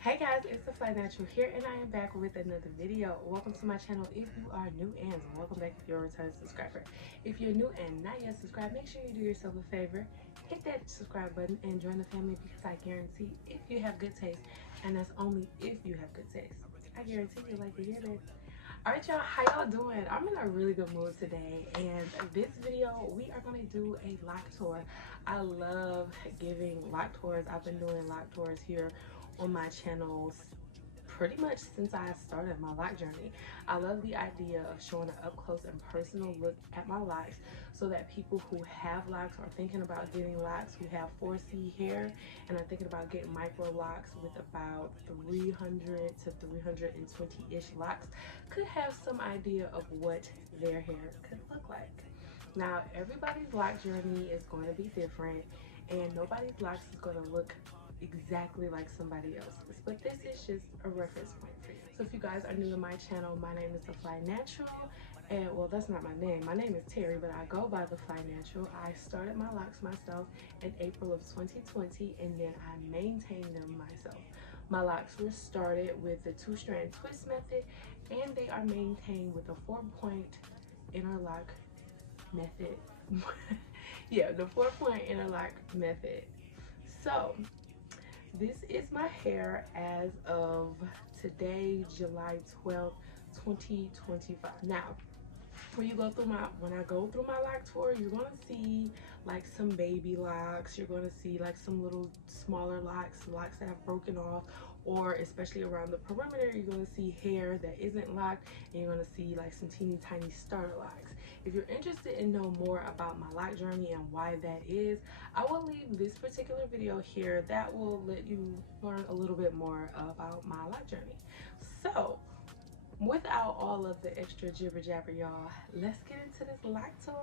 Hey guys, it's the Fly Natural here, and I am back with another video. Welcome to my channel if you are new, and welcome back if you're a return subscriber. If you're new and not yet subscribed, make sure you do yourself a favor, hit that subscribe button and join the family, because I guarantee if you have good taste, and that's only if you have good taste, I guarantee you like to hear that. Alright y'all, how y'all doing? I'm in a really good mood today, and this video we are going to do a loc tour. I love giving loc tours. I've been doing loc tours here on my channels pretty much since I started my loc journey. I love the idea of showing an up close and personal look at my locs, so that people who have locs or are thinking about getting locs, who have 4C hair and are thinking about getting micro locs with about 300 to 320-ish locs, could have some idea of what their hair could look like. Now, everybody's loc journey is going to be different, and nobody's locs is going to look exactly like somebody else's, but this is just a reference point for you. So if you guys are new to my channel, my name is the Fly Natural, and well, that's not my name is Terry, but I go by the Fly Natural. I started my locs myself in April of 2020, and then I maintained them myself. My locs were started with the 2-strand twist method, and they are maintained with a 4-point interlock method. Yeah, the 4-point interlock method. So this is my hair as of today, July 12th, 2025. Now, when I go through my loc tour, you're gonna see like some baby locs, you're gonna see like some little smaller locs that have broken off, or especially around the perimeter, you're gonna see hair that isn't locked, and you're gonna see like some teeny tiny starter locs. If you're interested in know more about my loc journey and why that is, I will leave this particular video here that will let you learn a little bit more about my loc journey. So without all of the extra jibber jabber, y'all, let's get into this loc tour.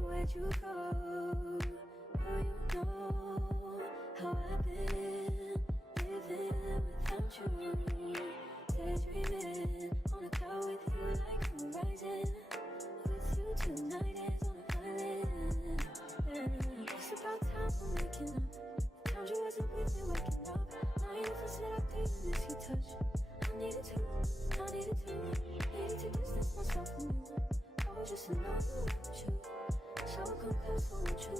Where'd you go? Oh, you know how I've been living without you. Daydreaming on a cloud with you like horizon. With you tonight is on an island. Yeah. It's about time we're making up. Found you wasn't with me waking up. Now you for said I couldn't miss your touch. I needed to distance myself from you. I was just in love with you. So I come close, won't you?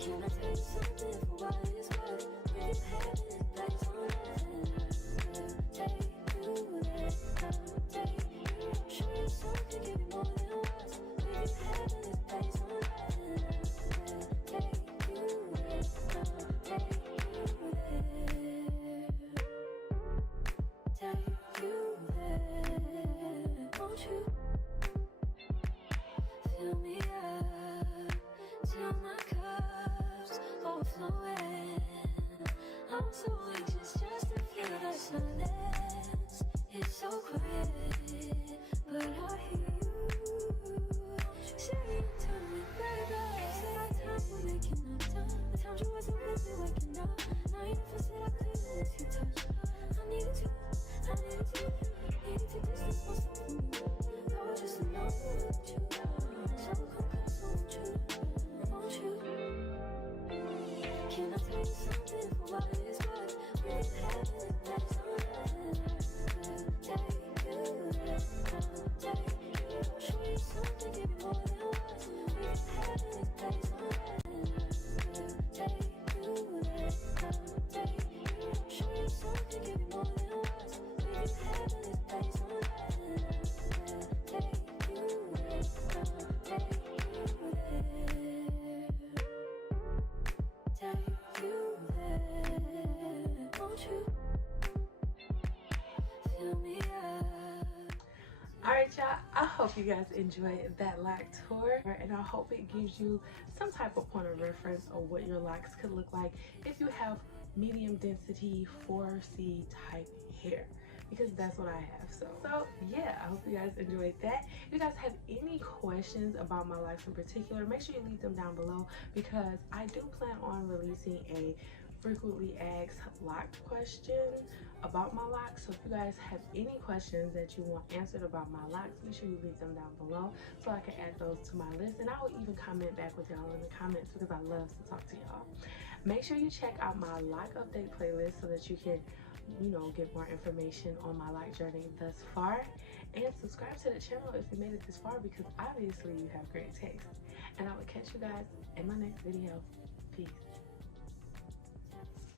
Can I tell you something for what it's worth? We've had it, that's on nothing. Take you there, I'll take you. Show you something, give you more than overflowing. I'm so anxious just to feel the silence. It's so quiet, but I hear you. Say it to me, baby. Said our time we're making up time. The times you wasn't with me waking up. Now you never said I couldn't let you touch. I needed to distance myself from you. I was just alone with you. So come close, won't you? Won't you? Can I tell you something for what it is worth? We've been having it that's on show you something, give you more than words. We've been having it that's on show you something, give you more than words. We've been having it that's on Alright y'all, I hope you guys enjoyed that loc tour, and I hope it gives you some type of point of reference of what your locks could look like if you have medium density 4C type hair, because that's what I have. So yeah, I hope you guys enjoyed that. If you guys have any questions about my locks in particular, make sure you leave them down below, because I do plan on releasing a frequently asked loc question about my locks. So if you guys have any questions that you want answered about my locks, make sure you leave them down below so I can add those to my list, and I will even comment back with y'all in the comments, because I love to talk to y'all. Make sure you check out my Loc Update playlist so that you can, you know, get more information on my loc journey thus far, and subscribe to the channel if you made it this far, because obviously you have great taste. And I will catch you guys in my next video. Peace.